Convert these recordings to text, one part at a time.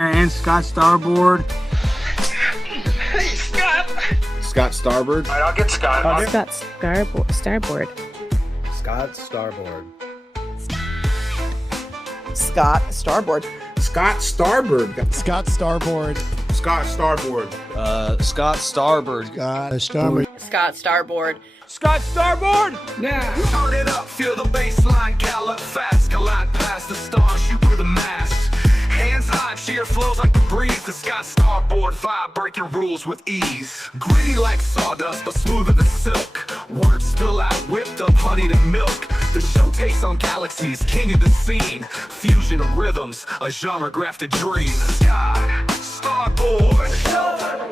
And Scott Starboard. Hey, Scott. Scott Starboard. All right, I'll get Scott. Scott Starboard. Scott Starboard. Scott Starboard. Scott Starboard. Scott Starboard. Scott Starboard. Scott Starboard. Scott Starboard. Scott Starboard. Scott Starboard! Now, turn it up, feel the bass line, gallop fast, collide past the stars, shoot through the mast. Hands high, cheer flows like the breeze. The Scott Starboard vibe, breaking rules with ease. Gritty like sawdust, but smoother than silk. Words spill out, whipped up honey to milk. The show takes on galaxies, king of the scene. Fusion of rhythms, a genre grafted dream. Scott Starboard.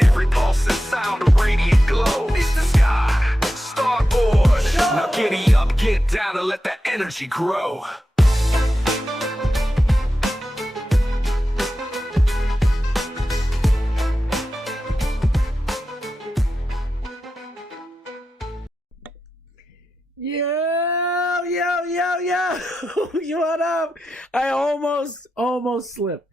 Every pulse and sound, a radiant glow. It's the Scott Starboard. Now giddy up, get down, and let that energy grow. Yo, what up? I almost slipped.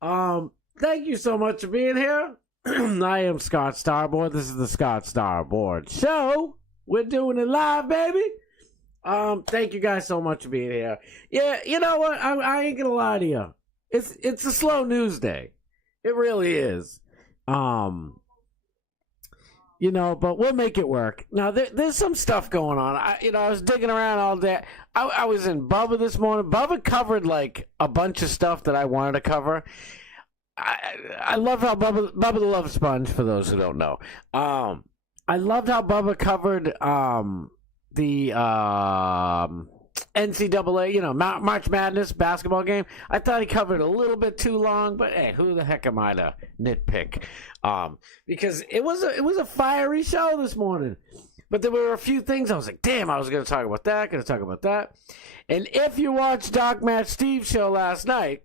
Thank you so much for being here. I am Scott Starboard. This is the Scott Starboard Show. We're doing it live, baby. Thank you guys so much for being here. Yeah, you know what? I ain't gonna lie to you. It's a slow news day. It really is. You know, but we'll make it work. Now, there's some stuff going on. I was digging around all day. I was in Bubba this morning. Bubba covered, like, a bunch of stuff that I wanted to cover. I love how Bubba the Love Sponge, for those who don't know. I loved how Bubba covered the NCAA, you know, March Madness basketball game. I thought he covered a little bit too long, but hey, who the heck am I to nitpick? Because it was a fiery show this morning. But there were a few things I was like, damn, I was going to talk about that. And if you watched Doc Match Steve's show last night,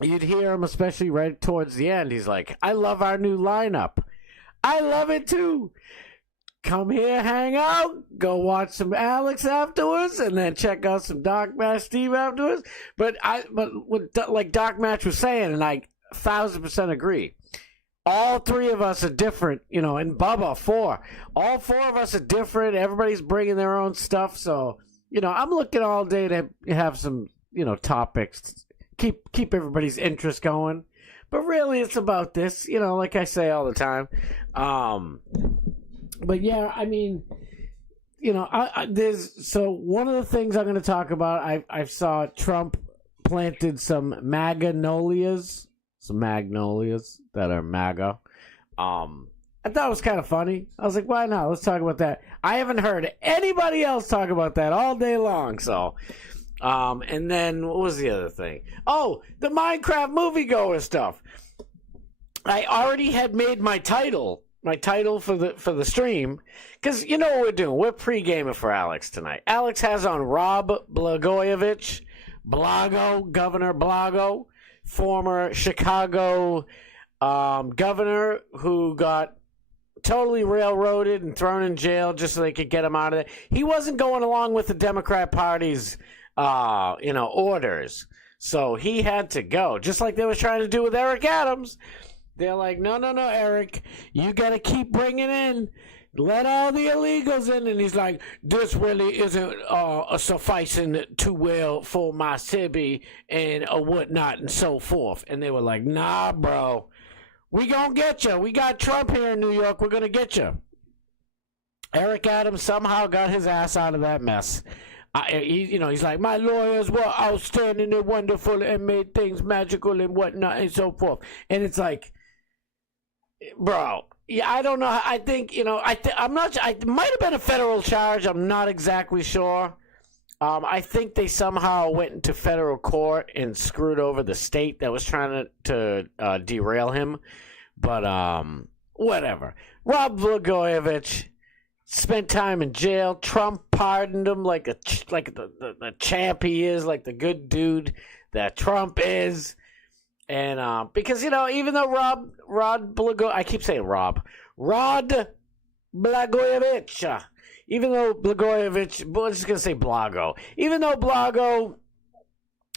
you'd hear him, especially right towards the end. He's like, I love our new lineup. I love it too. Come here, hang out, go watch some Alex afterwards, and then check out some Doc Match Steve afterwards. But what like Doc Match was saying, and I 1,000% agree. All three of us are different, you know, and Bubba, 4. All 4 of us are different. Everybody's bringing their own stuff. So, you know, I'm looking all day to have some, you know, topics. Keep everybody's interest going. But really, it's about this, you know, like I say all the time. But yeah, I mean, you know, so one of the things I'm going to talk about, I saw Trump planted some magnolias that are MAGA. I thought it was kind of funny. I was like, why not? Let's talk about that. I haven't heard anybody else talk about that all day long. So, and then what was the other thing? Oh, the Minecraft moviegoer stuff. I already had made my title for the stream, because you know what we're doing. We're pre-gaming for Alex tonight. Alex has on Rob Blagojevich, Governor Blago, former Chicago governor who got totally railroaded and thrown in jail just so they could get him out of there. He wasn't going along with the Democrat Party's orders, so he had to go, just like they were trying to do with Eric Adams. They're like, no, Eric, you got to keep bringing in, let all the illegals in. And he's like, this really isn't sufficing too well for my city and whatnot and so forth. And they were like, nah, bro, we going to get you. We got Trump here in New York. We're going to get you. Eric Adams somehow got his ass out of that mess. He's like, my lawyers were outstanding and wonderful and made things magical and whatnot and so forth. And it's like, bro, yeah, I don't know. I think, you know, I'm not. It might have been a federal charge. I'm not exactly sure. I think they somehow went into federal court and screwed over the state that was trying to derail him. But whatever. Rob Blagojevich spent time in jail. Trump pardoned him like the champ he is, like the good dude that Trump is. And because, you know, even though Rod Blagojevich, even though Blagojevich, but I'm just going to say Blago, even though Blago,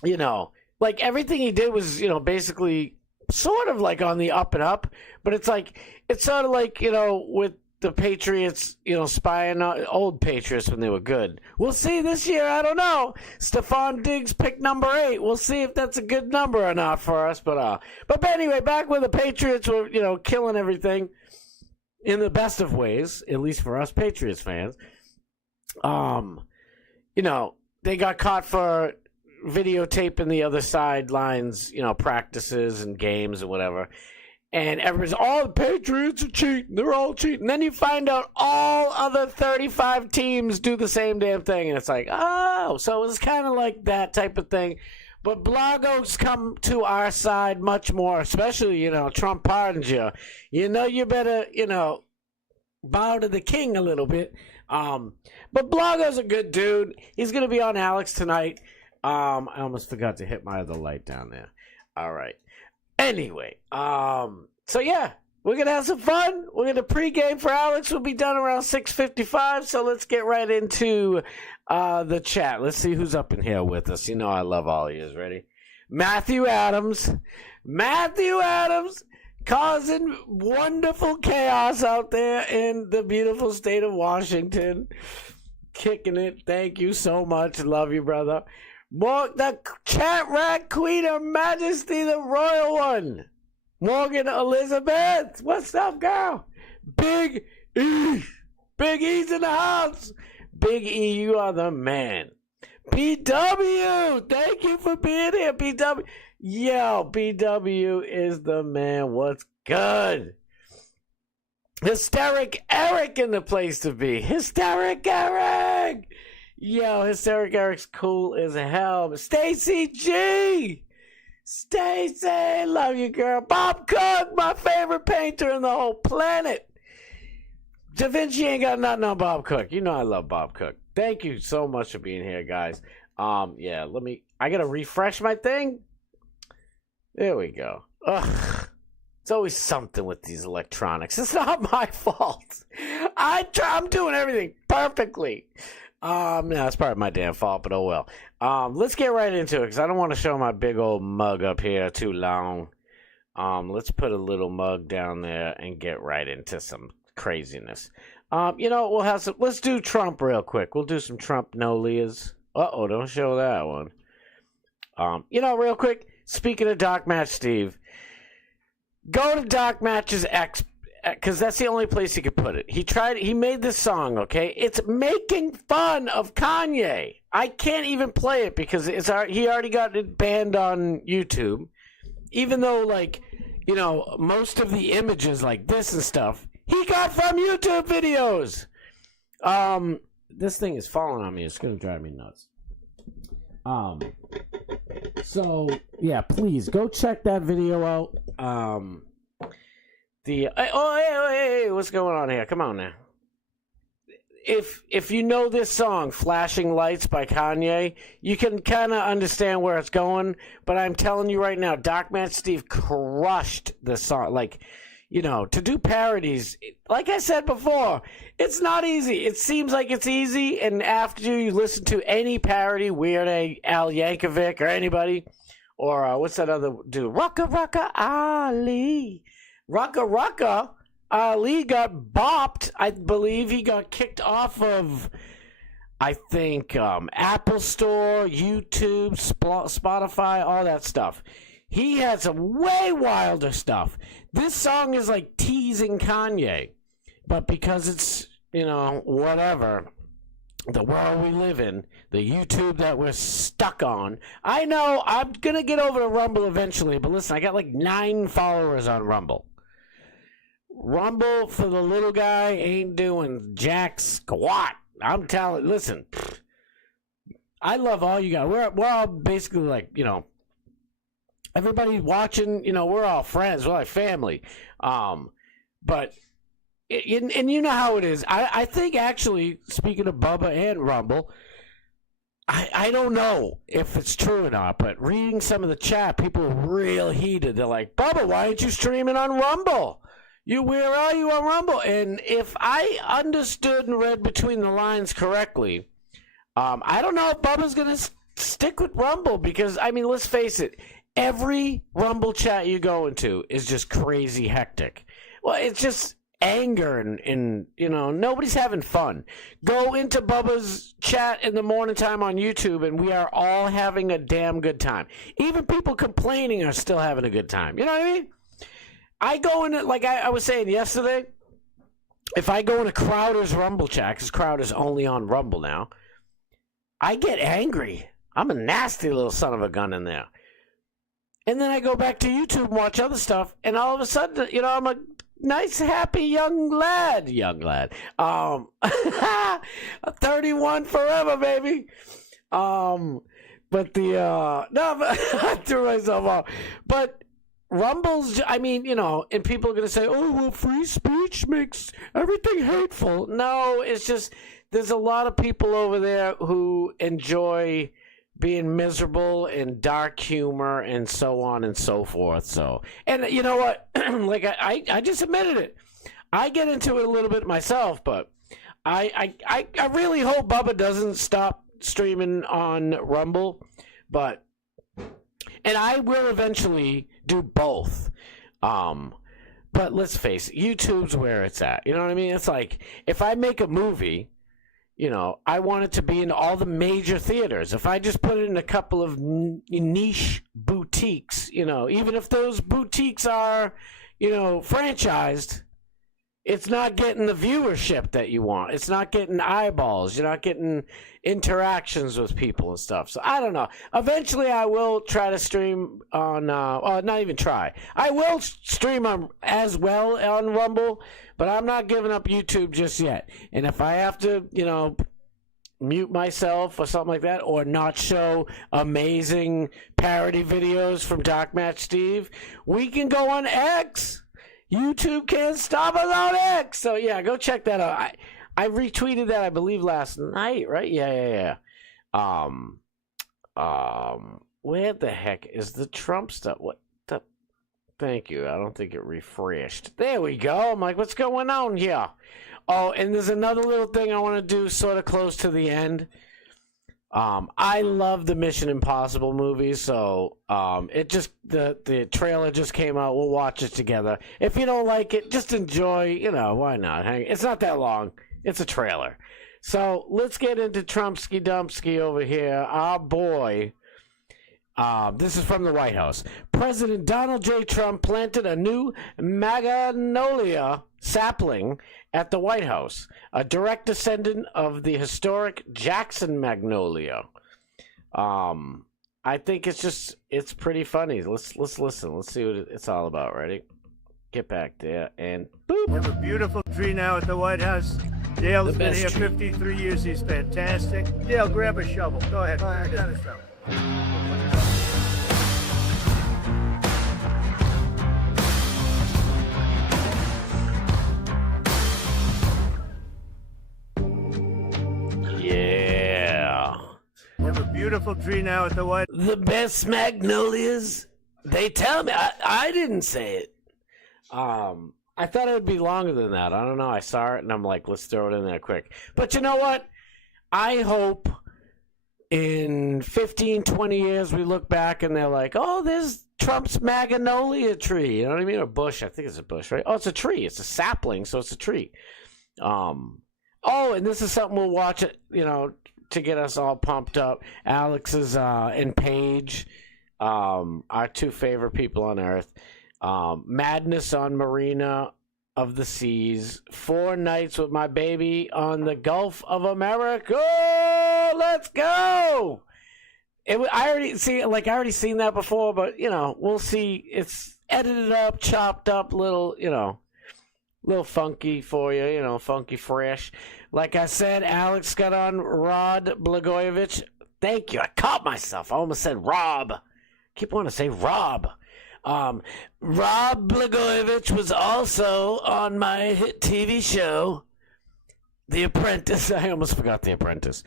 you know, like everything he did was, you know, basically sort of like on the up and up, but it's sort of like, with the Patriots, spying on old Patriots when they were good. We'll see this year. I don't know. Stephon Diggs picked number 8. We'll see if that's a good number or not for us. But anyway, back when the Patriots were, killing everything in the best of ways, at least for us Patriots fans. They got caught for videotaping the other sidelines, practices and games or whatever. And everybody's, the Patriots are cheating. They're all cheating. And then you find out all other 35 teams do the same damn thing. And it's like, so it's kind of like that type of thing. But Blagos come to our side much more, especially, Trump pardons you. You better, bow to the king a little bit. But Blagos a good dude. He's going to be on Alex tonight. I almost forgot to hit my other light down there. All right. Anyway, so yeah, we're going to have some fun. We're going to pregame for Alex. We'll be done around 6:55, so let's get right into the chat. Let's see who's up in here with us. I love all of you. Ready? Matthew Adams, causing wonderful chaos out there in the beautiful state of Washington. Kicking it. Thank you so much. Love you, brother. The chat rat queen of majesty, the royal one. Morgan Elizabeth. What's up, girl? Big E. Big E's in the house. Big E, you are the man. BW, thank you for being here, BW. Yo, BW is the man. What's good? Hysteric Eric in the place to be. Hysteric Eric. Yo, Hysteric Eric's cool as hell. Stacy G. Stacy, love you, girl. Bob Cook, my favorite painter in the whole planet. Da Vinci ain't got nothing on Bob Cook. I love Bob Cook. Thank you so much for being here, guys. I gotta refresh my thing. There we go. Ugh. It's always something with these electronics. It's not my fault. I'm doing everything perfectly. No, it's part of my damn fault, but oh well. Let's get right into it because I don't want to show my big old mug up here too long. Let's put a little mug down there and get right into some craziness. We'll have some. Let's do Trump real quick. We'll do some Trump no-lias. Don't show that one. Real quick. Speaking of Doc Match, Steve, go to Doc Match's X. Because that's the only place he could put it. He made this song, okay? It's making fun of Kanye. I can't even play it because he already got it banned on YouTube. Even though, most of the images like this and stuff, he got from YouTube videos. This thing is falling on me. It's going to drive me nuts. So, yeah, please, go check that video out. Hey, what's going on here? Come on now. If you know this song, Flashing Lights by Kanye, you can kind of understand where it's going, but I'm telling you right now, Doc Man Steve crushed the song. To do parodies, like I said before, it's not easy. It seems like it's easy, and after you listen to any parody, Weird Al Yankovic or anybody, or what's that other dude? Rucka Ali. Rucka Ali got bopped. I believe he got kicked off of, Apple Store, YouTube, Spotify, all that stuff. He had some way wilder stuff. This song is like teasing Kanye. But because it's, whatever, the world we live in, the YouTube that we're stuck on. I know I'm going to get over to Rumble eventually, but listen, I got 9 followers on Rumble. Rumble for the little guy ain't doing jack squat. I'm telling, listen, I love all you guys. We're all basically everybody watching, we're all friends. We're like family. But you know how it is. I think actually, speaking of Bubba and Rumble, I don't know if it's true or not, but reading some of the chat, people are real heated. They're like, Bubba, why aren't you streaming on Rumble? Where are you on Rumble? And if I understood and read between the lines correctly, I don't know if Bubba's going to stick with Rumble because, I mean, let's face it, every Rumble chat you go into is just crazy hectic. Well, it's just anger and nobody's having fun. Go into Bubba's chat in the morning time on YouTube and we are all having a damn good time. Even people complaining are still having a good time. You know what I mean? I go in it, like I was saying yesterday, if I go into Crowder's Rumble chat, because Crowder's only on Rumble now, I get angry. I'm a nasty little son of a gun in there. And then I go back to YouTube and watch other stuff, and all of a sudden, I'm a nice, happy young lad. 31 forever, baby. But I threw myself off. But Rumble's, I mean, and people are going to say, oh, well, free speech makes everything hateful. No, it's just, there's a lot of people over there who enjoy being miserable and dark humor and so on and so forth. So, and you know what? Like I just admitted it. I get into it a little bit myself, but I really hope Bubba doesn't stop streaming on Rumble, and I will eventually do both. But let's face it, YouTube's where it's at. You know what I mean? It's like if I make a movie, I want it to be in all the major theaters. If I just put it in a couple of niche boutiques, even if those boutiques are, franchised, it's not getting the viewership that you want. It's not getting eyeballs. You're not getting interactions with people and stuff. So I don't know. Eventually I will try to stream on, not even try. I will stream on as well on Rumble, but I'm not giving up YouTube just yet. And if I have to, mute myself or something like that, or not show amazing parody videos from Dark Match Steve, we can go on X. YouTube can't stop us on X. So yeah, go check that out. I retweeted that, I believe, last night, right? Yeah. Where the heck is the Trump stuff? What the? Thank you. I don't think it refreshed. There we go. I'm like, what's going on here? Oh, and there's another little thing I want to do sort of close to the end. I love the Mission Impossible movies, so the trailer just came out. We'll watch it together. If you don't like it, just enjoy, why not? It's not that long. It's a trailer. So let's get into Trumpsky Dumpsky over here. Our boy. This is from the White House. President Donald J. Trump planted a new Maganolia sapling at the White House, a direct descendant of the historic Jackson Magnolia. I think it's pretty funny. Let's listen. Let's see what it's all about. Ready? Get back there and boop. We have a beautiful tree now at the White House. Dale's been here 53 years. He's fantastic. Dale, grab a shovel. Go ahead. Grab a shovel. Yeah. We have a beautiful tree now at the White House. The best magnolias. They tell me. I didn't say it. I thought it would be longer than that. I don't know. I saw it and I'm like, let's throw it in there quick. But you know what? I hope in 15, 20 years we look back and they're like, oh, there's Trump's Magnolia tree. You know what I mean? Or bush. I think it's a bush, right? Oh, it's a tree. It's a sapling, so it's a tree. Oh, and this is something we'll watch it, to get us all pumped up. Alex is and Paige, our two favorite people on earth. Madness on Marina of the Seas. 4 nights with my baby on the Gulf of America. Let's go! I already seen that before, but we'll see. It's edited up, chopped up, little funky for you, funky fresh. Like I said, Alex got on Rod Blagojevich. Thank you. I caught myself. I almost said Rob. Keep wanting to say Rob. Rob Blagojevich was also on my hit TV show, The Apprentice. I almost forgot The Apprentice.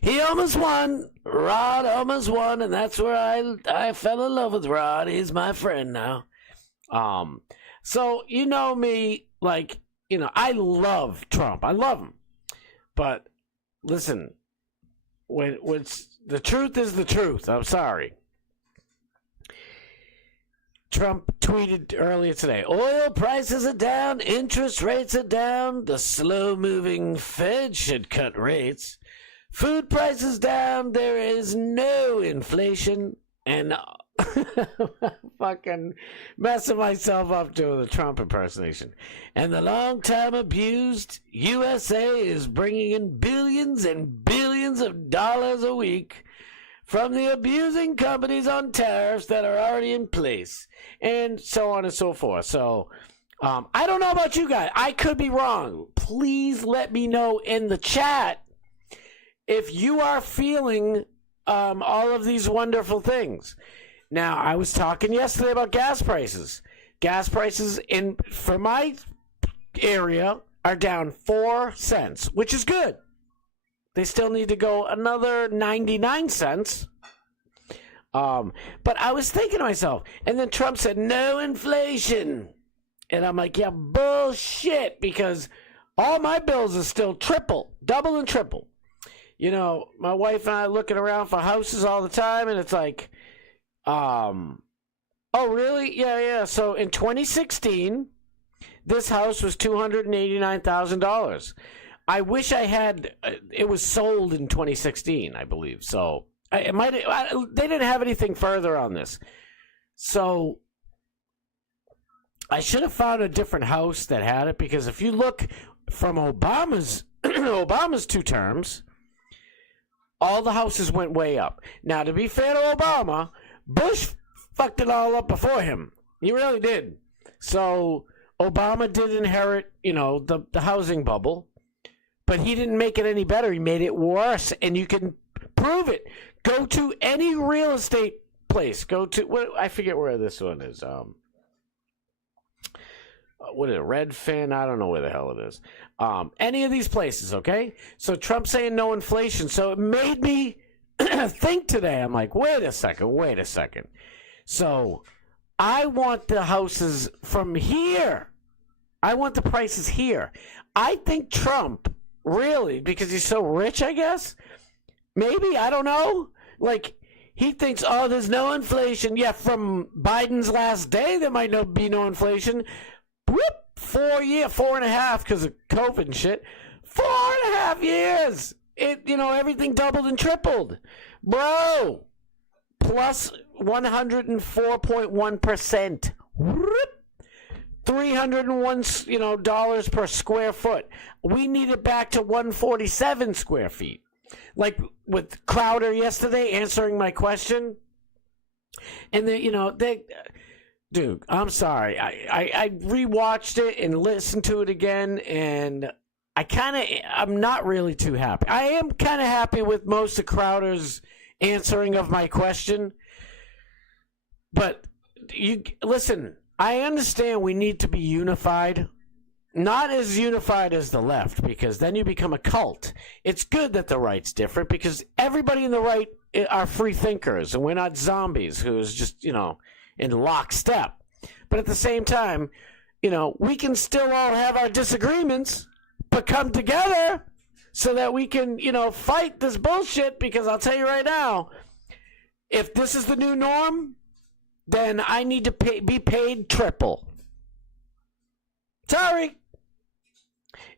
He almost won. Rod almost won, and that's where I fell in love with Rod. He's my friend now. So you know me, I love Trump. I love him. But listen, when The truth is the truth. I'm sorry. Trump tweeted earlier today, oil prices are down, interest rates are down, the slow-moving Fed should cut rates. Food prices down, there is no inflation, and fucking messing myself up doing the Trump impersonation. And the long-time abused USA is bringing in billions and billions of dollars a week from the abusing companies on tariffs that are already in place, and so on and so forth. So, I don't know about you guys. I could be wrong. Please let me know in the chat if you are feeling all of these wonderful things. Now, I was talking yesterday about gas prices. Gas prices for my area are down 4 cents, which is good. They still need to go another 99 cents. But I was thinking to myself, and then Trump said, no inflation. And I'm like, yeah, bullshit, because all my bills are still double and triple. You know, my wife and I are looking around for houses all the time, and it's like, oh, really? Yeah. So in 2016, this house was $289,000. I wish I had. It was sold in 2016, I believe. So they didn't have anything further on this. So I should have found a different house that had it, because if you look from Obama's 2 terms, all the houses went way up. Now, to be fair to Obama, Bush fucked it all up before him. He really did. So Obama did inherit, the housing bubble. But he didn't make it any better. He made it worse, and you can prove it. Go to any real estate place. I forget where this one is. What is it, Redfin? I don't know where the hell it is. Any of these places, okay? So Trump's saying no inflation. So it made me think today. I'm like, wait a second. So I want the houses from here. I want the prices here. I think Trump, really, because he's so rich, I guess. Maybe, I don't know. Like, he thinks, oh, there's no inflation. Yeah, from Biden's last day, there might be no inflation. Whoop, 4.5 because of COVID and shit. 4.5 years. Everything doubled and tripled. Bro, plus 104.1%. Whoop. $301, dollars per square foot. We need it back to 147 square feet. Like with Crowder yesterday answering my question. And dude, I'm sorry. I rewatched it and listened to it again, and I'm not really too happy. I am kind of happy with most of Crowder's answering of my question. But listen, I understand we need to be unified. Not as unified as the left, because then you become a cult. It's good that the right's different, because everybody in the right are free thinkers, and we're not zombies who's just, in lockstep. But at the same time, we can still all have our disagreements, but come together so that we can, fight this bullshit, because I'll tell you right now, if this is the new norm, then I need to be paid triple. Sorry.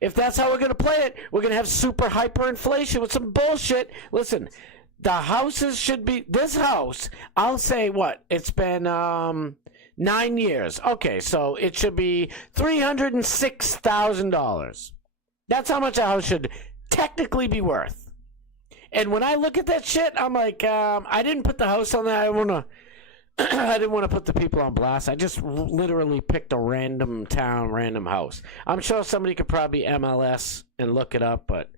If that's how we're going to play it, we're going to have super hyperinflation with some bullshit. Listen, the houses should be... This house, I'll say what? It's been 9 years. Okay, so it should be $306,000. That's how much a house should technically be worth. And when I look at that shit, I'm like, I didn't put the house on that. I didn't want to put the people on blast. I just literally picked a random town, random house. I'm sure somebody could probably MLS and look it up, but,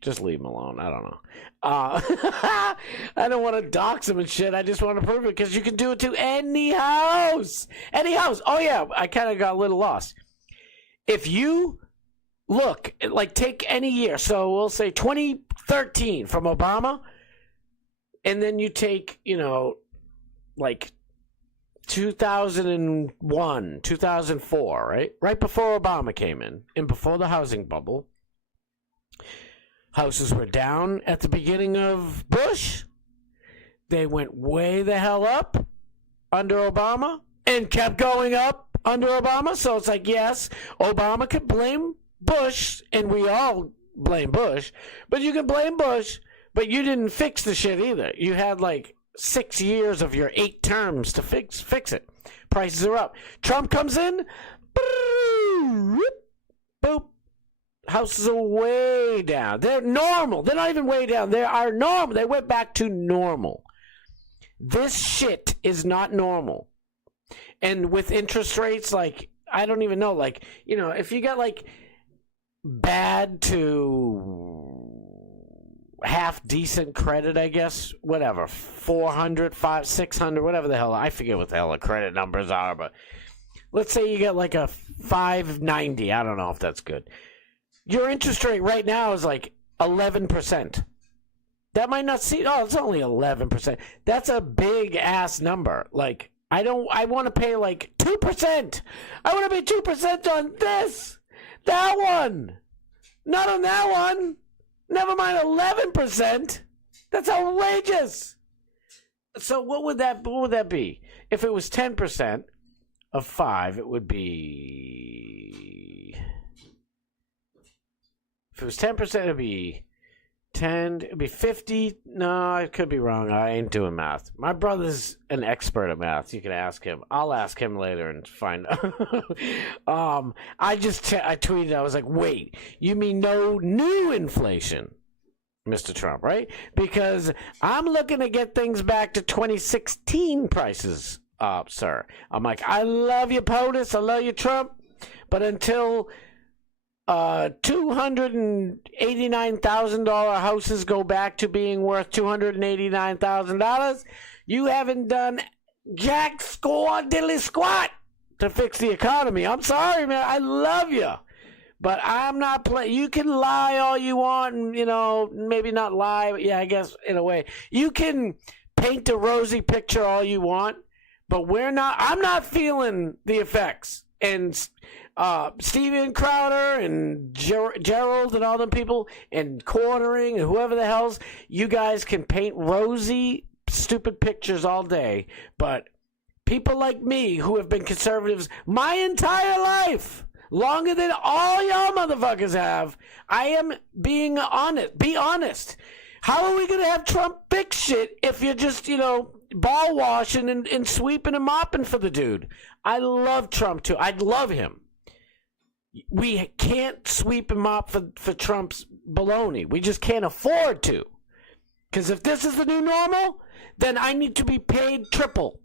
just leave them alone. I don't know. I don't want to dox them and shit. I just want to prove it, because you can do it to any house. Any house. Oh, yeah, I kind of got a little lost. If you look, like, take any year. So we'll say 2013 from Obama, and then you take, like 2001, 2004, right? Right before Obama came in and before the housing bubble. Houses were down at the beginning of Bush. They went way the hell up under Obama and kept going up under Obama. So it's like, yes, Obama could blame Bush, and we all blame Bush, but you can blame Bush, but you didn't fix the shit either. You had like 6 years of your 8 terms to fix it. Prices are up. Trump comes in, boop. Houses are way down. They're normal. They're not even way down. They are normal. They went back to normal. This shit is not normal. And with interest rates, like, I don't even know, like, you know, if you got like bad to half decent credit, I guess, whatever, 400, 500, 600, whatever the hell, I forget what the hell the credit numbers are, but let's say you get like a 590. I don't know if that's good. Your interest rate right now is like 11%. That might not seem, it's only 11%. That's a big ass number. Like, I want to pay like 2%. I want to pay 2% on this. That one. Not on that one. Never mind 11%. That's outrageous. So what would that be? If it was 10% of 5, it would be, if it was 10%, it'd be 10, it'd be 50. No, I could be wrong. I ain't doing math. My brother's an expert at math. You can ask him. I'll ask him later and find out. I tweeted, I was like, wait, you mean no new inflation, Mr. Trump, right? Because I'm looking to get things back to 2016 prices, sir. I'm like, I love you, POTUS. I love you, Trump. But until $289,000 houses go back to being worth $289,000, you haven't done jack squat diddly squat to fix the economy. I'm sorry, man. I love you, but I'm not playing. You can lie all you want, and, you know, maybe not lie, but yeah, I guess in a way. You can paint a rosy picture all you want, but I'm not feeling the effects. And Steven Crowder and Gerald and all them people and Quartering and whoever the hell's, you guys can paint rosy, stupid pictures all day. But people like me who have been conservatives my entire life, longer than all y'all motherfuckers have, I am being honest. Be honest. How are we going to have Trump fix shit if you're just, you know, ball washing and sweeping and mopping for the dude? I love Trump too. I love him. We can't sweep and mop for Trump's baloney. We just can't afford to. Because if this is the new normal, then I need to be paid triple.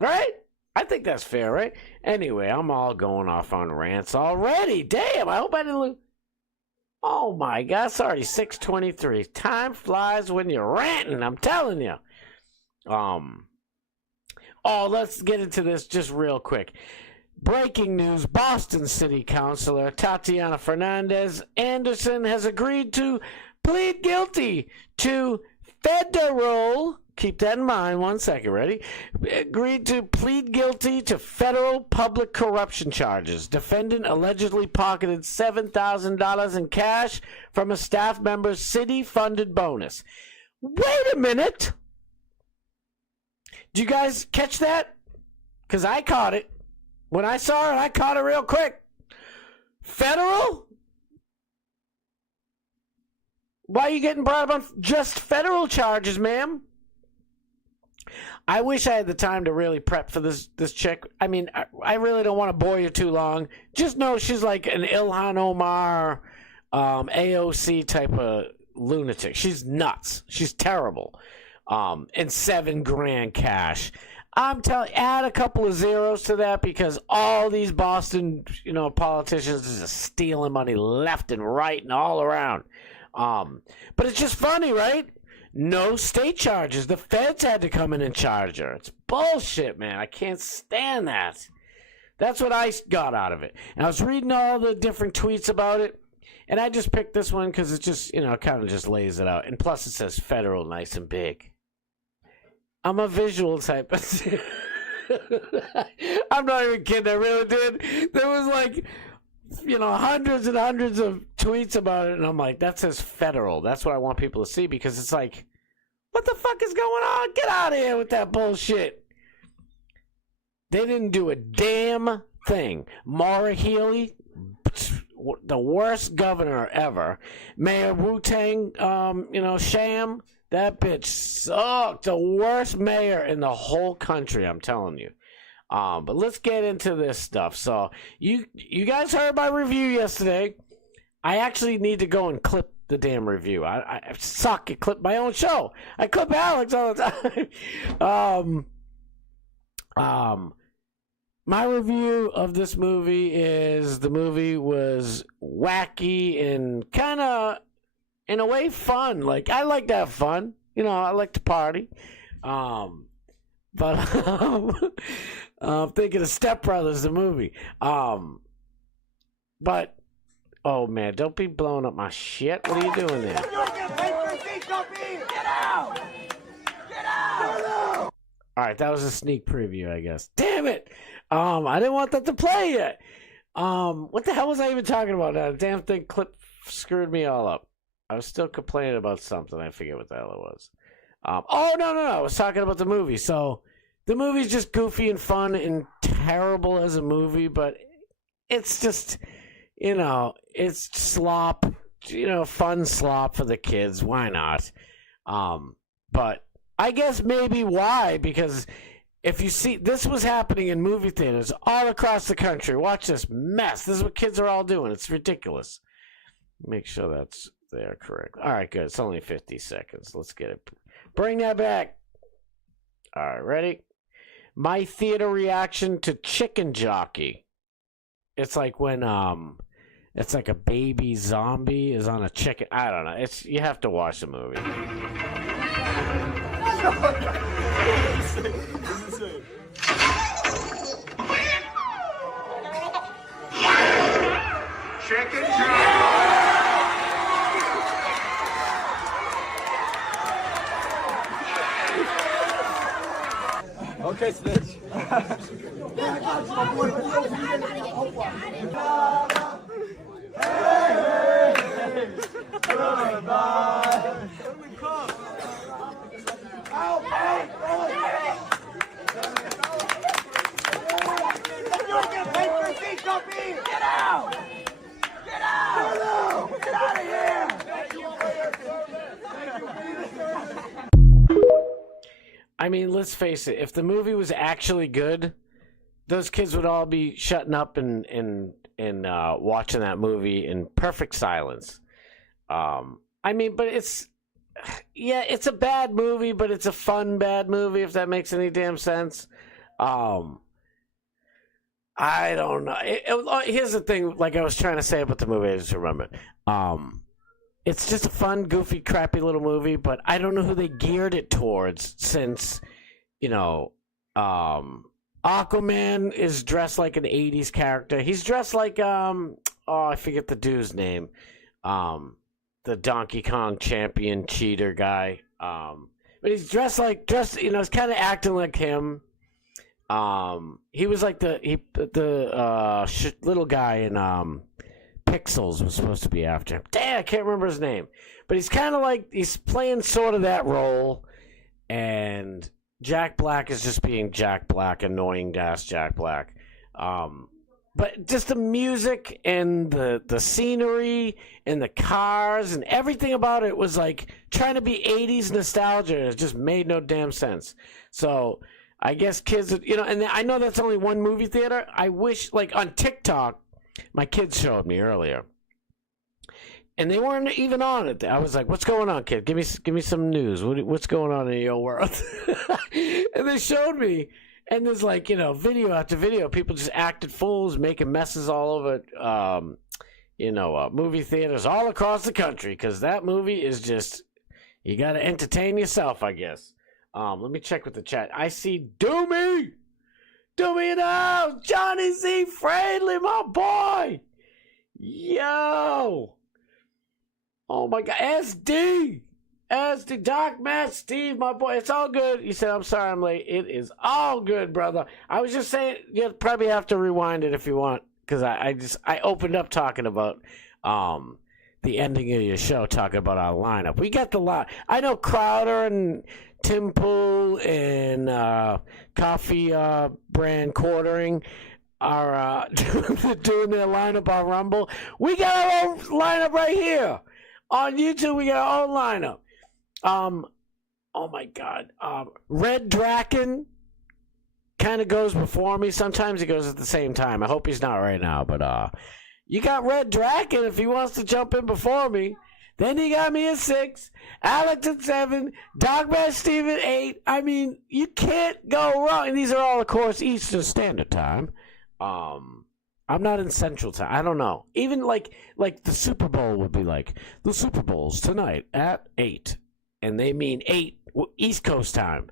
Right? I think that's fair, right? Anyway, I'm all going off on rants already. Damn, I hope I didn't lose. Oh my God, it's already 6:23. Time flies when you're ranting, I'm telling you. Let's get into this just real quick. Breaking news, Boston City Councilor Tatiana Fernandez Anderson has agreed to plead guilty to federal, keep that in mind, 1 second, ready? Agreed to plead guilty to federal public corruption charges. Defendant allegedly pocketed $7,000 in cash from a staff member's city-funded bonus. Wait a minute! Did you guys catch that? Because I caught it. When I saw it, I caught it real quick. Federal? Why are you getting brought up on just federal charges, ma'am? I wish I had the time to really prep for this chick. I mean, I really don't want to bore you too long. Just know she's like an Ilhan Omar, AOC type of lunatic. She's nuts. She's terrible. And $7,000 cash. I'm telling, add a couple of zeros to that because all these Boston, politicians are just stealing money left and right and all around. But it's just funny, right? No state charges. The feds had to come in and charge her. It's bullshit, man. I can't stand that. That's what I got out of it. And I was reading all the different tweets about it, and I just picked this one because it just, kind of just lays it out. And plus it says federal nice and big. I'm a visual type. I'm not even kidding. I really did. There was like hundreds and hundreds of tweets about it, and I'm like, that says federal. That's what I want people to see, because it's like, what the fuck is going on? Get out of here with that bullshit. They didn't do a damn thing. Maura Healey, the worst governor ever. Mayor Wu-Tang, Sham, that bitch sucked. The worst mayor in the whole country, I'm telling you. But let's get into this stuff. So you guys heard my review yesterday. I actually need to go and clip the damn review. I suck at clip my own show. I clip Alex all the time. My review of this movie is the movie was wacky and kind of, in a way, fun. Like, I like to have fun. I like to party. But I'm thinking of Step Brothers, the movie. But, oh man, don't be blowing up my shit. What are you doing there? Get out! Get out! All right, that was a sneak preview, I guess. Damn it! I didn't want that to play yet. What the hell was I even talking about? That damn thing clip screwed me all up. I was still complaining about something. I forget what the hell it was. No. I was talking about the movie. So the movie's just goofy and fun and terrible as a movie, but it's just, it's slop, fun slop for the kids. Why not? But I guess maybe why, because if you see, this was happening in movie theaters all across the country. Watch this mess. This is what kids are all doing. It's ridiculous. Make sure that's there correct. All right, good. It's only 50 seconds. Let's get it. Bring that back. All right, ready? My theater reaction to Chicken Jockey. It's like when it's like a baby zombie is on a chicken. I don't know. You have to watch the movie. Chicken jockey! Okay, Snitch. Get out! Get out! Get out of here! I mean, let's face it. If the movie was actually good, those kids would all be shutting up and watching that movie in perfect silence. I mean, but it's a bad movie, but it's a fun bad movie, if that makes any damn sense. I don't know. Here's the thing, like I was trying to say about the movie, I just remembered. It's just a fun, goofy, crappy little movie, but I don't know who they geared it towards, since, Aquaman is dressed like an 80s character. He's dressed like, I forget the dude's name. The Donkey Kong champion cheater guy. But he's dressed, he's kind of acting like him. He was like the little guy in, Pixels was supposed to be after him. Damn, I can't remember his name. But he's kind of like, he's playing sort of that role. And Jack Black is just being Jack Black, annoying ass Jack Black. But just the music and the scenery and the cars and everything about it was like trying to be 80s nostalgia. It just made no damn sense. So I guess kids, and I know that's only one movie theater. I wish, like on TikTok, my kids showed me earlier, and they weren't even on it. I was like, "What's going on, kid? Give me some news. What's going on in your world?" And they showed me, and there's like video after video, people just acted fools, making messes all over, movie theaters all across the country, because that movie is just, you got to entertain yourself, I guess. Let me check with the chat. I see Doomy in the house. Johnny Z. Friendly, my boy. Yo. Oh, my God. SD, Dark Matt, Steve, my boy. It's all good. You said, I'm sorry I'm late. It is all good, brother. I was just saying, you probably have to rewind it if you want, because I opened up talking about the ending of your show, talking about our lineup. We got the lot. I know Crowder and Tim Pool and Coffee Brand Quartering are doing their lineup on Rumble. We got our own lineup right here on YouTube. We got our own lineup. Oh my God, Red Draken kind of goes before me. Sometimes he goes at the same time. I hope he's not right now, but you got Red Draken if he wants to jump in before me. Then you got me at 6, Alex at 7, Dogman Steve at 8. I mean, you can't go wrong. And these are all, of course, Eastern Standard Time. I'm not in Central Time. I don't know. Even like the Super Bowl would be like, the Super Bowl's tonight at 8. And they mean 8 East Coast time.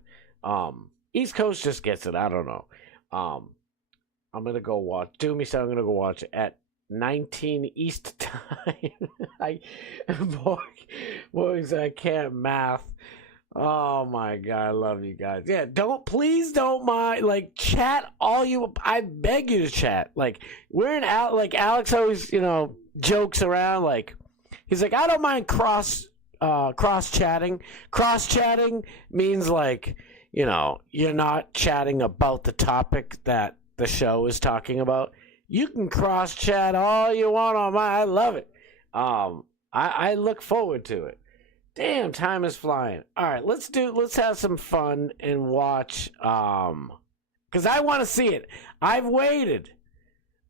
East Coast just gets it. I don't know. I'm going to go watch. Do me so I'm going to go watch it at 19 East time. Boys, I can't math. Oh my God, I love you guys. Yeah, please don't mind. Like, chat all you. I beg you to chat. Like, we're in out. Like Alex always, jokes around. Like, he's like, I don't mind cross chatting. Cross chatting means like, you're not chatting about the topic that the show is talking about. You can cross chat all you want on I love it. I look forward to it. Damn, time is flying. All right, let's have some fun and watch because I want to see it. I've waited.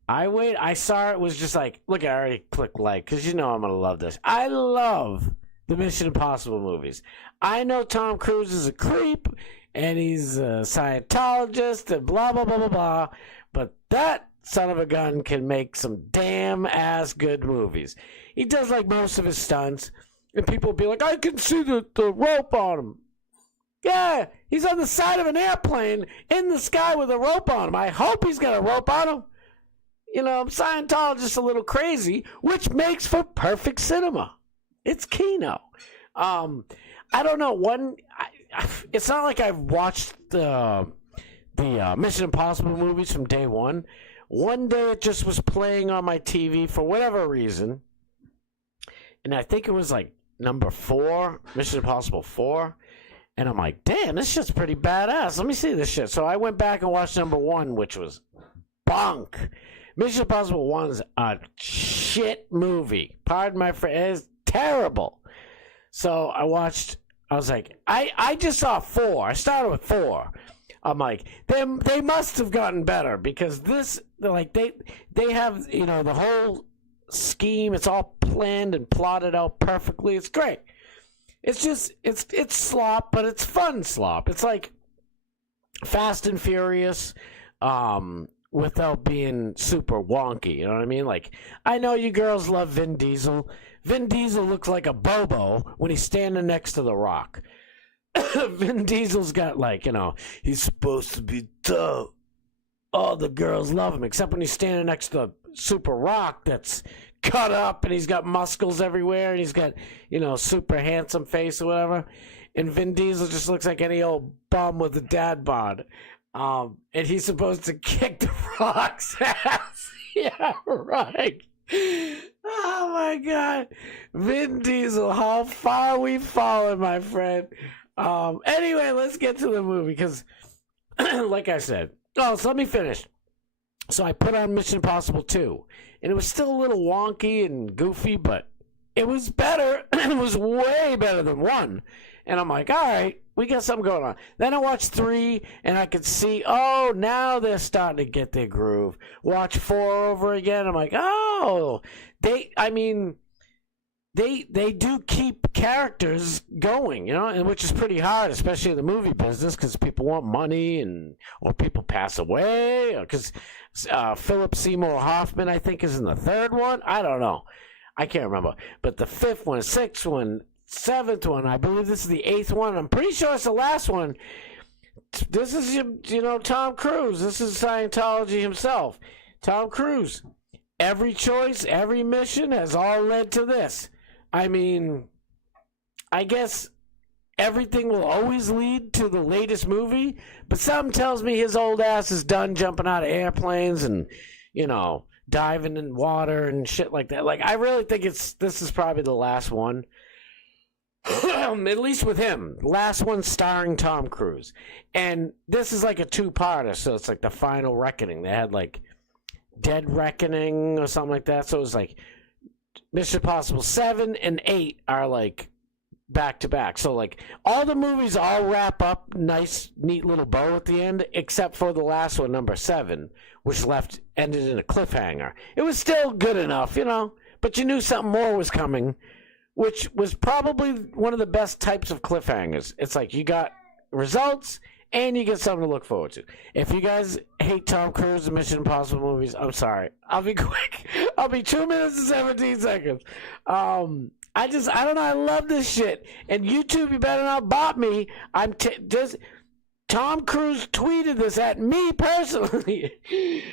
I saw it, was just like, look, I already clicked like because I'm going to love this. I love the Mission Impossible movies. I know Tom Cruise is a creep and he's a Scientologist and blah, blah, blah, blah, blah. But that son of a gun can make some damn ass good movies. He does like most of his stunts. And people will be like, I can see the rope on him. Yeah, he's on the side of an airplane in the sky with a rope on him. I hope he's got a rope on him. Scientologists a little crazy, which makes for perfect cinema. It's Kino. I don't know. It's not like I've watched the Mission Impossible movies from day one. One day it just was playing on my TV for whatever reason. And I think it was like number 4, Mission Impossible 4. And I'm like, damn, this shit's pretty badass. Let me see this shit. So I went back and watched number 1, which was bunk. Mission Impossible 1's a shit movie. Pardon my phrase. It's terrible. So I was like, I just saw 4. I started with 4. I'm like, they must have gotten better because this, like, they have, the whole scheme. It's all planned and plotted out perfectly. It's great. It's just, it's slop, but it's fun slop. It's like Fast and Furious, without being super wonky. You know what I mean? Like, I know you girls love Vin Diesel. Vin Diesel looks like a Bobo when he's standing next to The Rock. Vin Diesel's got like, he's supposed to be tough. All the girls love him, except when he's standing next to Super Rock that's cut up and he's got muscles everywhere and he's got, super handsome face or whatever. And Vin Diesel just looks like any old bum with a dad bod. And he's supposed to kick The Rock's ass. Yeah, right. Oh my God. Vin Diesel, how far we've fallen, my friend. Anyway, let's get to the movie because, like I said, so let me finish. So I put on Mission Impossible 2, and it was still a little wonky and goofy, but it was better. It was way better than 1. And I'm like, all right, we got something going on. Then I watched 3, and I could see, now they're starting to get their groove. Watch 4 over again. I'm like, they do keep characters going, and which is pretty hard, especially in the movie business, because people want money or people pass away, because Philip Seymour Hoffman, I think, is in the 3rd one. I don't know. I can't remember. But the 5th one, 6th one, 7th one, I believe this is the 8th one. I'm pretty sure it's the last one. This is, Tom Cruise. This is Scientology himself. Tom Cruise. Every choice, every mission has all led to this. I mean, I guess everything will always lead to the latest movie, but something tells me his old ass is done jumping out of airplanes and, diving in water and shit like that. Like, I really think this is probably the last one. At least with him. Last one starring Tom Cruise. And this is like a two-parter, so it's like the final reckoning. They had like Dead Reckoning or something like that. So it was like Mission Impossible 7 and 8 are like back to back. So like all the movies all wrap up nice, neat little bow at the end, except for the last one, number 7, which ended in a cliffhanger. It was still good enough, you know, but you knew something more was coming, which was probably one of the best types of cliffhangers. It's like you got results and you get something to look forward to. If you guys hate Tom Cruise and Mission Impossible movies, I'm sorry. I'll be quick. I'll be 2 minutes and 17 seconds. I don't know. I love this shit. And YouTube, you better not bot me. Tom Cruise tweeted this at me personally.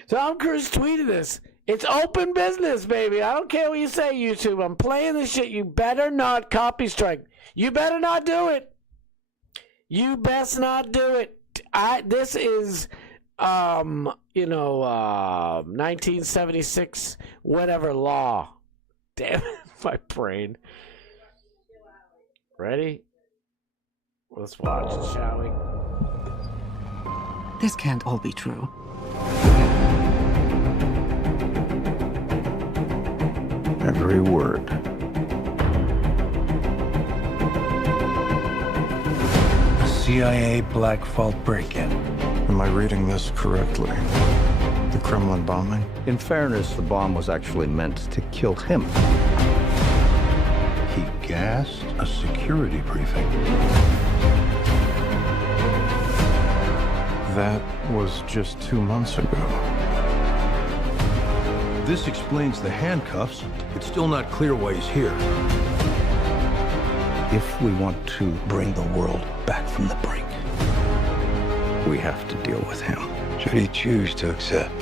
Tom Cruise tweeted this. It's open business, baby. I don't care what you say, YouTube. I'm playing this shit. You better not copy strike. You better not do it. You best not do it. This is, 1976, whatever law. Damn it, my brain. Ready? Let's watch it, shall we? This can't all be true. Every word. CIA Black Vault break-in. Am I reading this correctly? The Kremlin bombing? In fairness, the bomb was actually meant to kill him. He gassed a security briefing. That was just 2 months ago. This explains the handcuffs. It's still not clear why he's here. If we want to bring the world back from the brink, we have to deal with him. Should he choose to accept?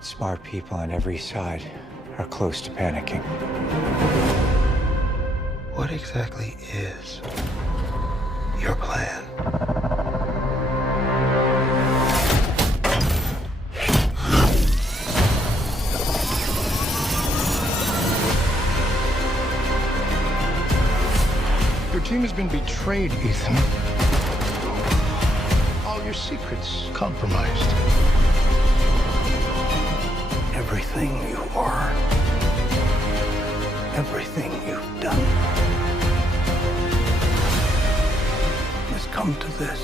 Smart people on every side are close to panicking. What exactly is your plan? Your team has been betrayed, Ethan. All your secrets compromised. Everything you are, everything you've done, has come to this.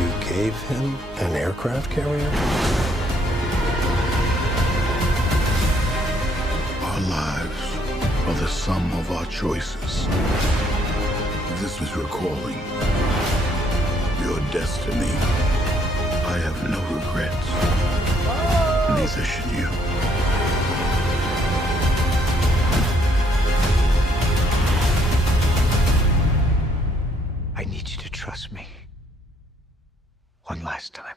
You gave him an aircraft carrier? Our lives are the sum of our choices. This was your calling, your destiny. I have no regrets. Neither should you. I need you to trust me. One last time.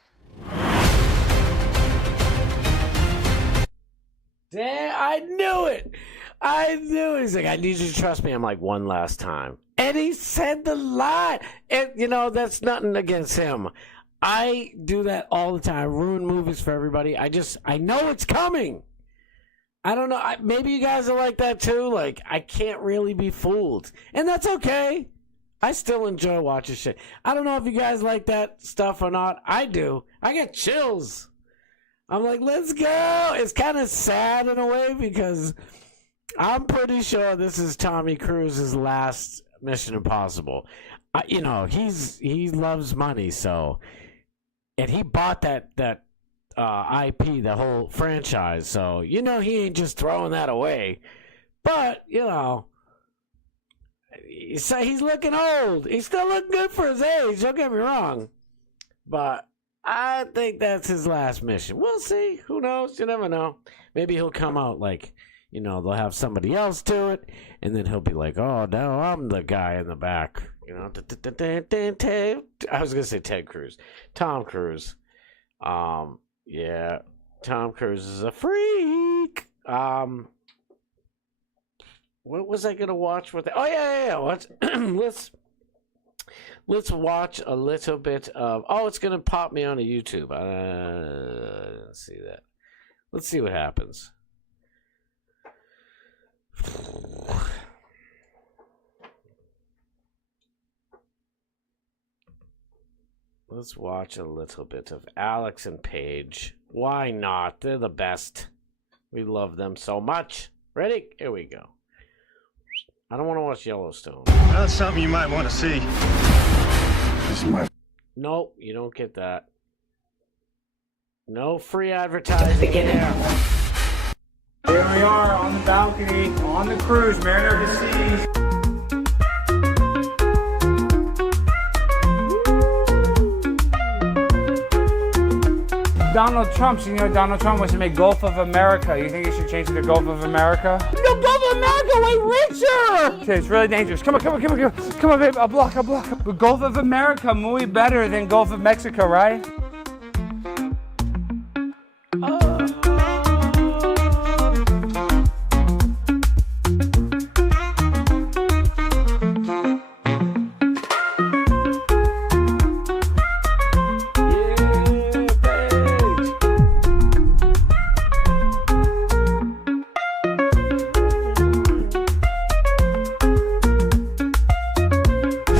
Damn, I knew it. He's like, I need you to trust me. I'm like, one last time. And he said the line. And, that's nothing against him. I do that all the time. I ruin movies for everybody. I know it's coming. I don't know. Maybe you guys are like that too. Like, I can't really be fooled. And that's okay. I still enjoy watching shit. I don't know if you guys like that stuff or not. I do. I get chills. I'm like, let's go. It's kind of sad in a way because I'm pretty sure this is Tommy Cruise's last Mission Impossible. He loves money, so... And he bought that IP, the whole franchise, so he ain't just throwing that away. But, he's looking old. He's still looking good for his age, don't get me wrong. But I think that's his last mission. We'll see. Who knows? You never know. Maybe he'll come out like, they'll have somebody else do it, and then he'll be like, oh, no, I'm the guy in the back. I was going to say Ted Cruz. Tom Cruise. Yeah. Tom Cruise is a freak. What was I going to watch with it? Oh, yeah. Let's watch a little bit of... Oh, it's going to pop me onto YouTube. Let's see that. Let's see what happens. Let's watch a little bit of Alex and Paige. Why not? They're the best. We love them so much. Ready? Here we go. I don't want to watch Yellowstone. That's something you might want to see. Nope, you don't get that. No free advertising in there. Here we are on the balcony, on the cruise, Mariner of the Seas. Donald Trump, so you know Donald Trump wants to make Gulf of America. You think he should change it to Gulf of America? No, Gulf of America, way richer! Okay, it's really dangerous. Come on, babe, I'll block. But Gulf of America, muy better than Gulf of Mexico, right?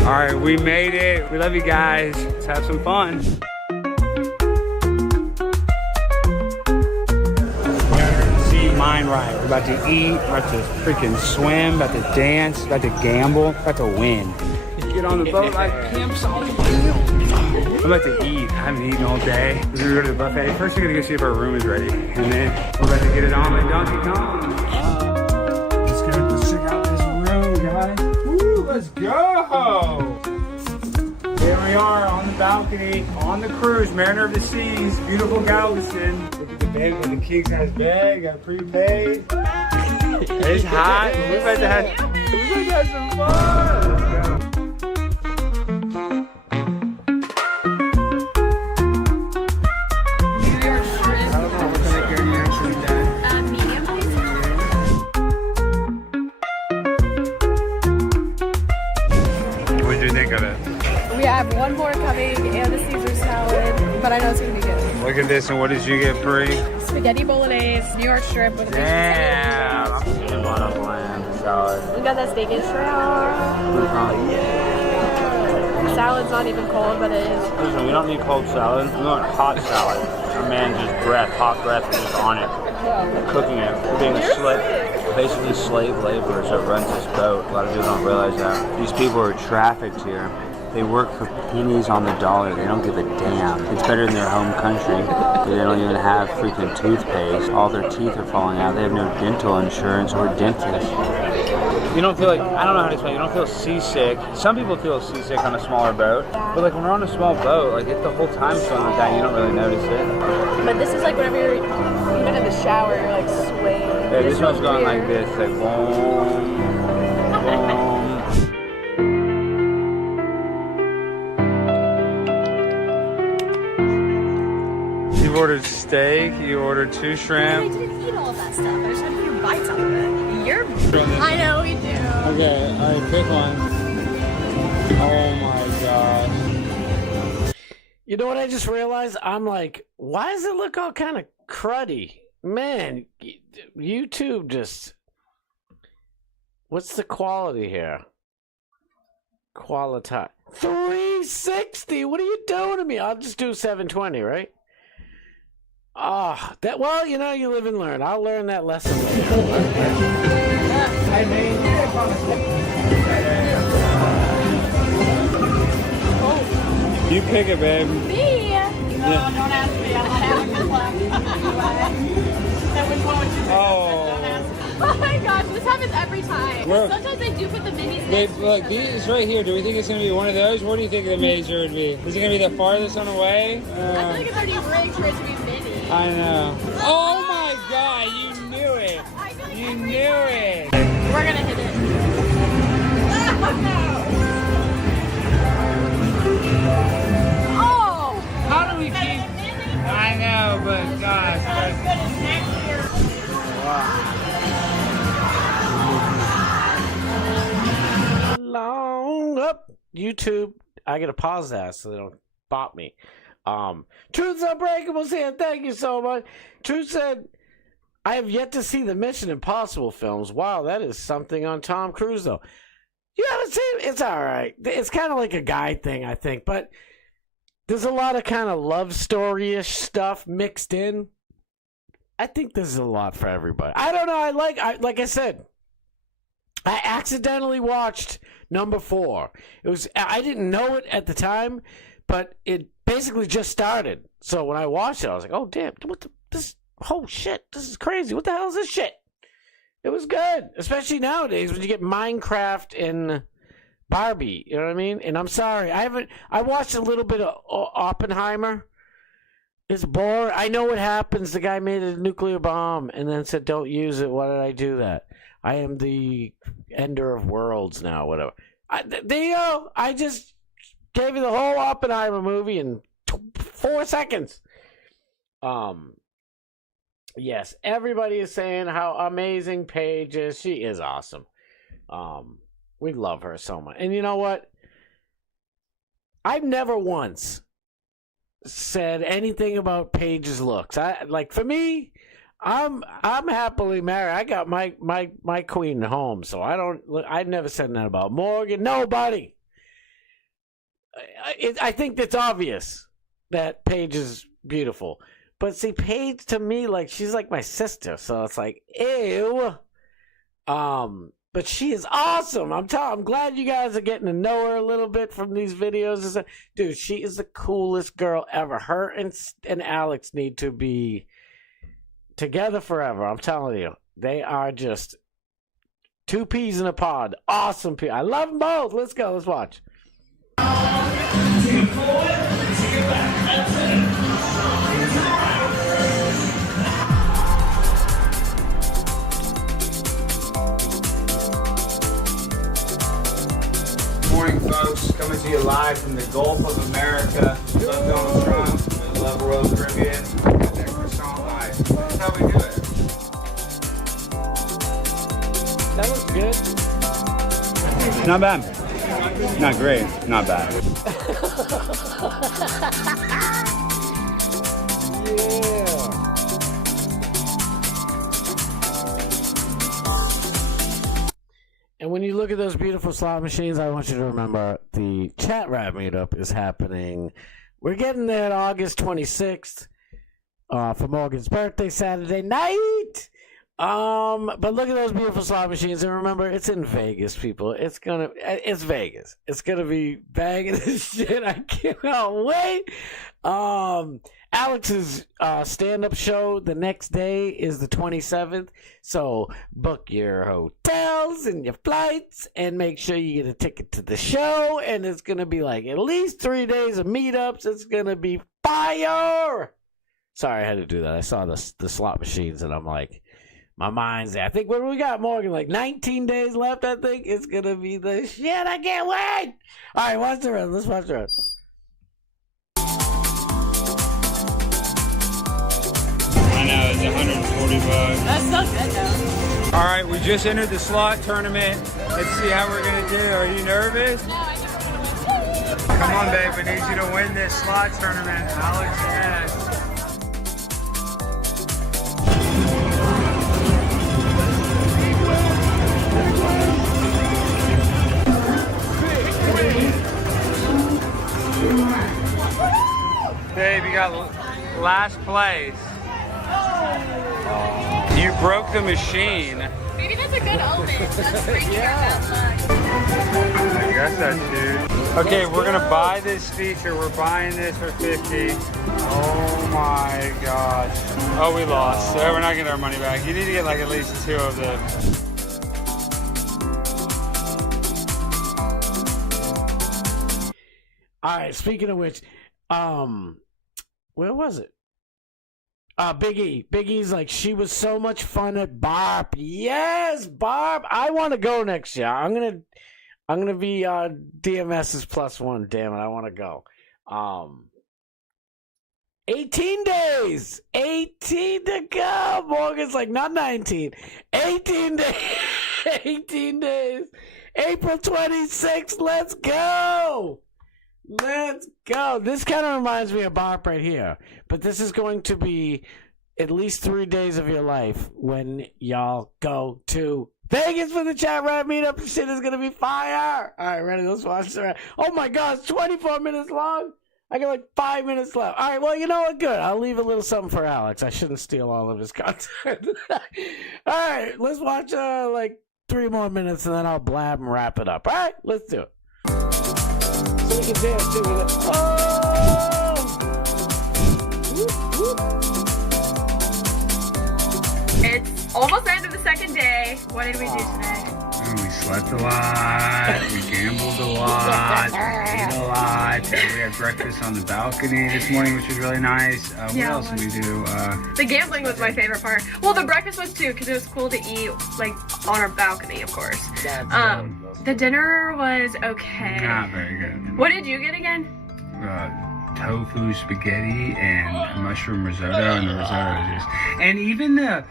Alright, we made it. We love you guys. Let's have some fun. See mine right. We're about to eat, we're about to freaking swim, about to dance, about to gamble, about to win. Get on the boat like Pimp Solid. I'm about to eat. I haven't eaten all day. We're gonna go to the buffet. First we're gonna go see if our room is ready. And then we're about to get it on like Donkey Kong. Let's check out this room, guys. Woo, let's go! Here we are on the balcony, on the cruise, Mariner of the Seas, beautiful Galveston. Look at the bed, got the king size bed, got prepaid. It's hot. We're about to have some fun. What did you think of it? We have one more coming and the Caesar salad, but I know it's going to be good. Look at this, and what did you get, Bree? Spaghetti bolognese, New York strip with a Yeah! And one of lamb salad. We got that steak and shrimp. The salad's not even cold, but it is. Listen, we don't need cold salad. We want hot salad. Our man just hot breath, is just on it. Cooking it. Being basically slave laborers that runs this boat. A lot of people don't realize that. These people are trafficked here. They work for pennies on the dollar. They don't give a damn. It's better than their home country. They don't even have freaking toothpaste. All their teeth are falling out. They have no dental insurance or dentist. You don't feel like, I don't know how to explain it. You don't feel seasick. Some people feel seasick on a smaller boat. But like when we're on a small boat, like if the whole time's going like that, you don't really notice it. But this is like whenever you're even in the shower, you're like swaying. Yeah, this one's going like this, like boom, boom. You ordered steak, you ordered 2 shrimp. I didn't eat all of that stuff. I just had a few bites out of it. I know we do. Okay, alright, pick one. Oh my gosh. You know what I just realized? I'm like, why does it look all kind of cruddy? Man, YouTube just... What's the quality here? Quality. 360? What are you doing to me? I'll just do 720, right? Ah, that, well, you know, you live and learn. I'll learn that lesson later. You pick it, babe. Me? No, don't ask me. I'm not having this one. Which one would you pick? Oh my gosh, this happens every time. Sometimes I do put the minis next Wait, look, these right here. Do we think it's going to be one of those? What do you think the major would be? Is it going to be the farthest one away? I feel like it's already rigged for it to be mini. I know. Oh my god, you knew it. You knew it. We're going to hit it. Oh! How do we keep... I know, but gosh. As good as next year. Long up. YouTube, I gotta pause that so they don't bop me. Truth's Unbreakable's here. Thank you so much. Truth said, I have yet to see the Mission Impossible films. Wow, that is something on Tom Cruise, though. You haven't seen it? It's all right. It's kind of like a guy thing, I think, but there's a lot of kind of love story-ish stuff mixed in. I think this is a lot for everybody. I don't know. Like I said, I accidentally watched number 4. I didn't know it at the time, but it basically just started. So when I watched it, I was like, oh, damn, oh, shit, this is crazy. What the hell is this shit? It was good, especially nowadays when you get Minecraft and Barbie, you know what I mean? And I'm sorry, I watched a little bit of Oppenheimer. It's boring. I know what happens. The guy made a nuclear bomb and then said, don't use it. Why did I do that? I am the ender of worlds now, whatever. There you go. I just gave you the whole Oppenheimer movie in 4 seconds. Yes, everybody is saying how amazing Paige is. She is awesome. We love her so much. And you know what? I've never once said anything about Paige's looks. For me, I'm happily married. I got my queen at home, so I've never said that about Morgan. Nobody. I think it's obvious that Paige is beautiful. But see, Paige to me, she's like my sister, so it's like, ew. But she is awesome. I'm glad you guys are getting to know her a little bit from these videos. Dude, she is the coolest girl ever. Her and Alex need to be together forever. I'm telling you, they are just 2 peas in a pod. Awesome people. I love them both. Let's go. Let's watch. Morning, folks. Coming to you live from the Gulf of America. We love Donald Trump. We love Royal Caribbean. And that croissant life. That's how we do it. That looks good. Not bad. Not great. Not bad. Yeah. And when you look at those beautiful slot machines, I want you to remember the chat rap meetup is happening. We're getting there on August 26th for Morgan's birthday, Saturday night. But look at those beautiful slot machines, and remember, it's in Vegas, people. It's Vegas. It's gonna be bagging this shit. I cannot wait. Alex's stand-up show the next day is the 27th, so book your hotels and your flights and make sure you get a ticket to the show, and it's going to be at least 3 days of meetups. It's going to be fire! Sorry, I had to do that. I saw the slot machines, and I'm like, my mind's there. I think, what do we got, Morgan? 19 days left, I think. It's going to be the shit. I can't wait! All right, watch the rest. Let's watch the rest. I know, it's $140. That's so good, though. All right, we just entered the slot tournament. Let's see how we're gonna do. Are you nervous? No, I never want to win. Come on, babe. We need you to win this slot tournament. Alex, yes. Babe, you got last place. You broke the machine. Maybe that's a good omen. That's freaking out that much. I guess that's huge. Okay, we're gonna buy this feature. We're buying this for $50. Oh my gosh. Oh, we lost. So we're not getting our money back. You need to get at least 2 of them. All right, speaking of which, where was it? Big E. Big E's she was so much fun at Barb. Yes, Barb. I want to go next year. I'm gonna be DMS's +1. Damn it, I want to go. 18 days. 18 to go. Morgan's not 19. 18 days. 18 days. April 26th. Let's go. Let's go. This kind of reminds me of Bop right here. But this is going to be at least 3 days of your life when y'all go to Vegas for the chat rap meetup. Shit is going to be fire. All right, ready? Let's watch the rap. Oh, my God. It's 24 minutes long. I got like 5 minutes left. All right, well, you know what? Good. I'll leave a little something for Alex. I shouldn't steal all of his content. All right, let's watch like 3 more minutes, and then I'll blab and wrap it up. All right, let's do it. So we can dance too with it. Oh! Whoop, whoop. It's almost the end of the second day. What did we do today? We slept a lot, we gambled a lot, ate a lot. We had breakfast on the balcony this morning, which was really nice. What else did we do? The gambling was my favorite part. Well, the breakfast was too, because it was cool to eat like on our balcony, of course. The dinner was okay. Not very good. What did you get again? Tofu spaghetti and mushroom risotto, and the risotto was just... And even the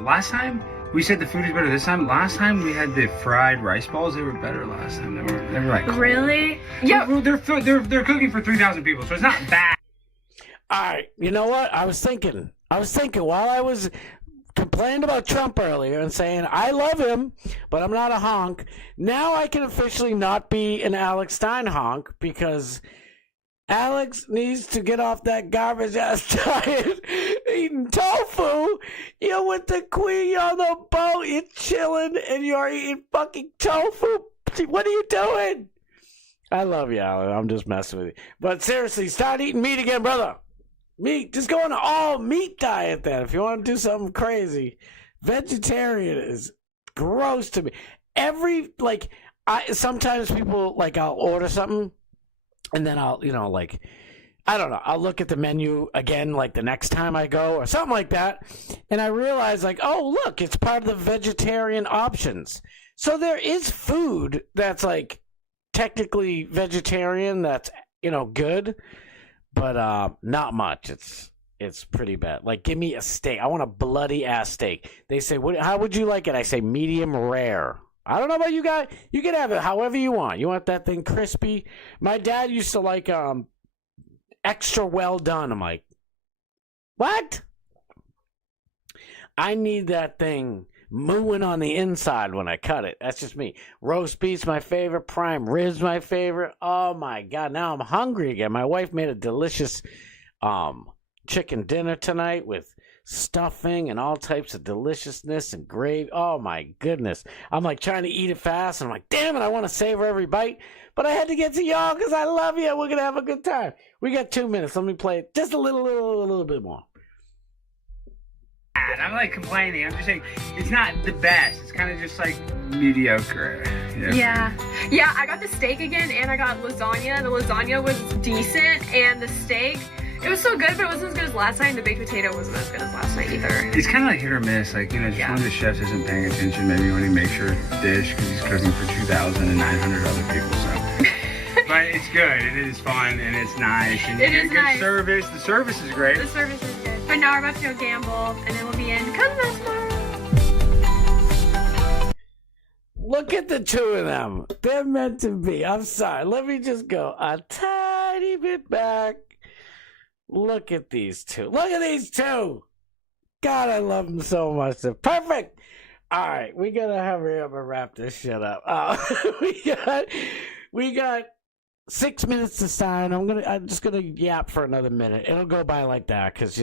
last time, we said the food is better this time. Last time we had the fried rice balls. They were better last time. They were like really? Yeah. They're cooking for 3,000 people, so it's not bad. All right. You know what? I was thinking while I was complaining about Trump earlier and saying I love him, but I'm not a honk. Now I can officially not be an Alex Stein honk because Alex needs to get off that garbage ass diet eating tofu. You're with the queen, you're on the boat, you're chilling, and you're eating fucking tofu. What are you doing? I love you, Alex. I'm just messing with you. But seriously, start eating meat again, brother. Meat. Just go on an all meat diet then. If you want to do something crazy. Vegetarian is gross to me. Sometimes people, I'll order something. And then I'll, I don't know, I'll look at the menu again, the next time I go or something like that. And I realize, oh, look, it's part of the vegetarian options. So there is food that's, technically vegetarian that's, good, but not much. It's pretty bad. Give me a steak. I want a bloody-ass steak. They say, how would you like it? I say medium rare. I don't know about you guys. You can have it however you want. You want that thing crispy? My dad used to like extra well done. I'm like, what? I need that thing mooing on the inside when I cut it. That's just me. Roast beef's my favorite. Prime ribs my favorite. Oh my God! Now I'm hungry again. My wife made a delicious chicken dinner tonight with stuffing and all types of deliciousness and gravy. Oh my goodness. I'm trying to eat it fast and I'm like, damn it, I want to savor every bite. But I had to get to y'all because I love you. We're going to have a good time. We got 2 minutes. Let me play it just a little bit more. I'm complaining. I'm just saying it's not the best. It's kind of just mediocre. Yeah. Yeah, I got the steak again and I got lasagna. The lasagna was decent and the steak, it was so good, but it wasn't as good as last time. The baked potato wasn't as good as last night either. It's kind of hit or miss. One of the chefs isn't paying attention maybe when he makes your dish because he's cooking for 2,900 other people. So, but it's good. It is fun and it's nice. And you get good service. The service is great. The service is good. But now we're about to go gamble, and then we'll be in Cosmos tomorrow. Look at the two of them. They're meant to be. I'm sorry. Let me just go a tiny bit back. Look at these two. Look at these two. God, I love them so much. They're perfect. All right, we gotta hurry up and wrap this shit up. We got 6 minutes to sign. I'm just gonna yap for another minute. It'll go by like that because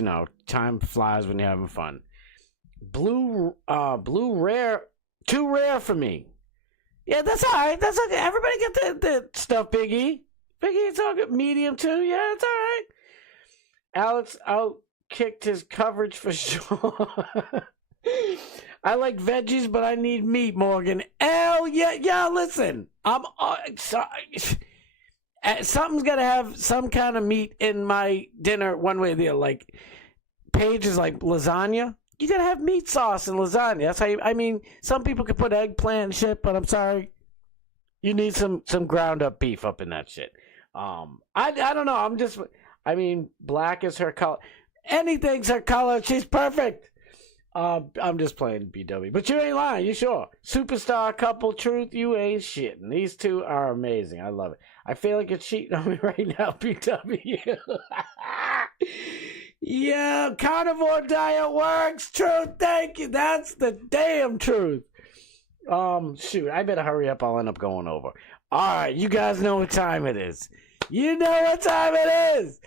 time flies when you're having fun. Blue rare, too rare for me. Yeah, that's all right. That's okay. Everybody get the stuff, Biggie. Biggie, it's all good. Medium too. Yeah, it's all right. Alex outkicked his coverage for sure. I like veggies, but I need meat, Morgan. Hell yeah. Listen, I'm something's got to have some kind of meat in my dinner one way or the other. Paige is lasagna. You got to have meat sauce in lasagna. That's how some people could put eggplant and shit, but I'm sorry. You need some ground up beef up in that shit. I don't know. Black is her color. Anything's her color. She's perfect. I'm just playing BW. But you ain't lying, you sure? Superstar couple truth, you ain't shitting. These two are amazing. I love it. I feel like you're cheating on me right now, BW. Yeah, carnivore diet works. Truth, thank you. That's the damn truth. Shoot, I better hurry up. I'll end up going over. All right, you guys know what time it is. You know what time it is.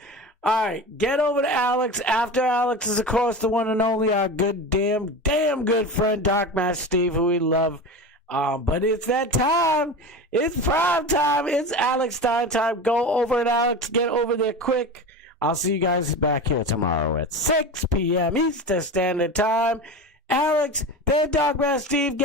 All right, get over to Alex. After Alex is, of course, the one and only, our good, damn good friend, Dark Master Steve, who we love. But it's that time. It's prime time. It's Alex Stein time. Go over it, Alex. Get over there quick. I'll see you guys back here tomorrow at 6 p.m. Eastern Standard Time. Alex, then Dark Master Steve.